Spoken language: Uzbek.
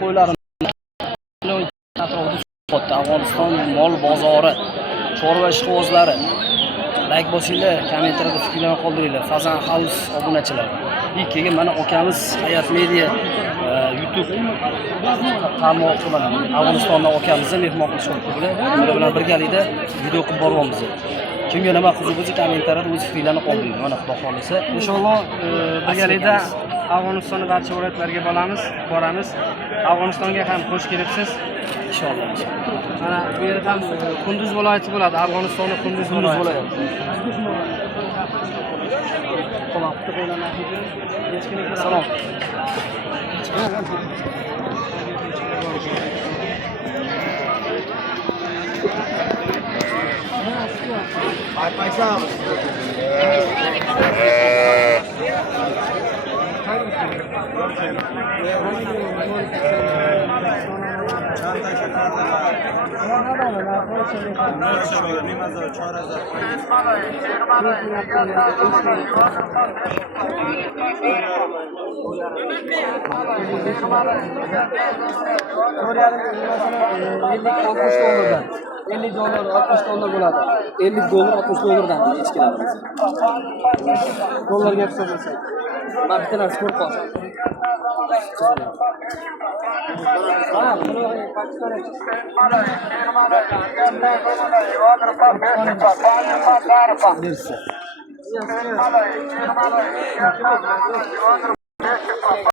qo'ylarini atrofida qotdi. Afg'oniston mol bozori, chorva ishqibozlari. Like bosinglar, kommentariyada fikrlarni qoldiringlar. Fazan House obunachilar. Keyin mana akamiz Hayat Media YouTube tarmog'i bilan Afg'onistondan akamizni mehmon qilishmoqchi bo'lib, ular bilan birgalikda video qilib boryapmiz. Kimga nima qiziq bo'lsa, kommentariyada o'z fikrlarini qoldiring. Mana Xudo xolisa, Inshaalloh birgalikda Afg'onistonning barcha viloyatlariga boramiz. Afg'onistonga ham xush kelibsiz. inshaalloh. Mana bu yerda ham Kunduz viloyati bo'ladi. Afg'onistonning Kunduz viloyati. Salom. $50 bo'ladi. $50 $60dan echkilarimiz. Dollarga hisoblasa. Mana bitta narsa ko'rib qolsa. Pakistan.